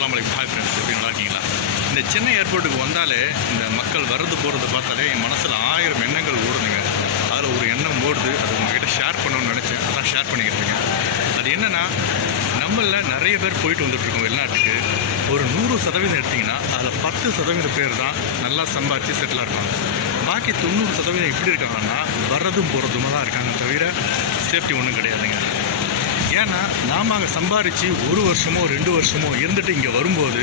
அஸ்லாம் வலைக்கம் hi friends எப்படி நல்லா இருக்கீங்களா இந்த சென்னை ஏர்போர்ட்டுக்கு வந்தாலே இந்த மக்கள் வர்றது போகிறது பார்த்தாலே என் மனசில் ஆயிரம் எண்ணங்கள் ஓடுதுங்க. அதில் ஒரு எண்ணம் ஓடுது. அது உங்ககிட்ட ஷேர் பண்ணணும்னு நினச்சேன். அதான் ஷேர் பண்ணிக்கிட்டு இருக்கேன் அது என்னென்னா நம்மளில் நிறைய பேர் போயிட்டு வந்துட்டுருக்கோம் வெளிநாட்டுக்கு. ஒரு நூறு சதவீதம் எடுத்திங்கன்னா அதில் பத்து சதவீதம் பேர் தான் நல்லா சம்பாதிச்சு செட்டிலாக இருப்பாங்க. பாக்கி தொண்ணூறு சதவீதம் எப்படி இருக்காங்கன்னா வர்றதும் போகிறதுமாக தான் இருக்காங்க தவிர சேஃப்டி ஒன்றும் கிடையாதுங்க. ஏன்னா நாம் அங்கே சம்பாரித்து ஒரு வருஷமோ ரெண்டு வருஷமோ இருந்துட்டு இங்கே வரும்போது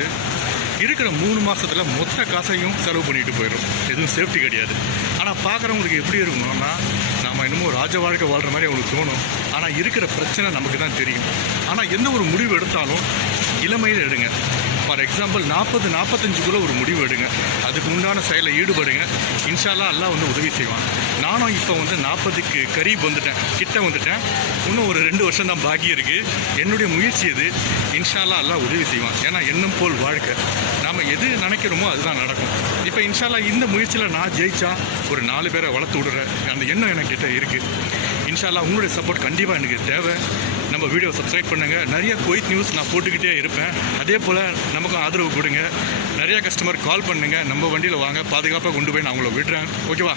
இருக்கிற மூணு மாதத்தில் மொத்த காசையும் செலவு பண்ணிட்டு போயிடும் எதுவும் சேஃப்டி கிடையாது. ஆனால் பார்க்குறவங்களுக்கு எப்படி இருக்கணும்னா நாம் இன்னமும் ராஜ வாழ்க்கை வாழ்கிற மாதிரி அவங்களுக்கு தோணும். ஆனால் இருக்கிற பிரச்சனை நமக்கு தான் தெரியும். ஆனால் எந்த ஒரு முடிவு எடுத்தாலும் இளமையில் எடுங்க. ஃபார் எக்ஸாம்பிள் நாற்பது நாற்பத்தஞ்சுக்குள்ளே ஒரு முடிவு எடுங்க. அதுக்கு உண்டான செயலை ஈடுபடுங்க. இன்ஷால்லா எல்லாம் வந்து உதவி செய்வாங்க நானும் இப்போ வந்து நாற்பதுக்கு கரீப் வந்துட்டேன். கிட்ட வந்துட்டேன். இன்னும் ஒரு ரெண்டு வருஷம் தான் பாக்கி இருக்குது என்னுடைய முயற்சி இது இன்ஷால்லா எல்லாம் உதவி செய்வான். ஏன்னா எண்ணம் போல் வாழ்க்கை. நாம் எது நினைக்கிறோமோ அதுதான் நடக்கும். இப்போ இன்ஷால்லா இந்த முயற்சியில் நான் ஜெயிச்சா ஒரு நாலு பேரை வளர்த்து விடுறேன். அந்த எண்ணம் என்கிட்ட இருக்குது இன்ஷால்லா உங்களுடைய சப்போர்ட் கண்டிப்பாக எனக்கு தேவை. நம்ம வீடியோ சப்ஸ்கிரைப் பண்ணுங்கள் நிறைய குவைத் நியூஸ் நான் போட்டுக்கிட்டே இருப்பேன். அதே போல் நமக்கும் ஆதரவு கொடுங்க. நிறையா கஸ்டமர் கால் பண்ணுங்கள் நம்ம வண்டியில் வாங்க. பாதுகாப்பாக கொண்டு போய் நான் உங்களை விடுறேன். ஓகேவா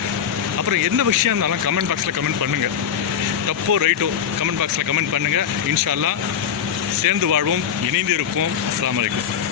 அப்புறம் எந்த விஷயம் இருந்தாலும் கமெண்ட் பாக்ஸில் கமெண்ட் பண்ணுங்கள் தப்போ ரைட்டோ கமெண்ட் பாக்ஸில் கமெண்ட் பண்ணுங்கள் இன்ஷால்லா சேர்ந்து வாழ்வோம் இணைந்து இருப்போம். அஸ்லாம் வலைக்கம்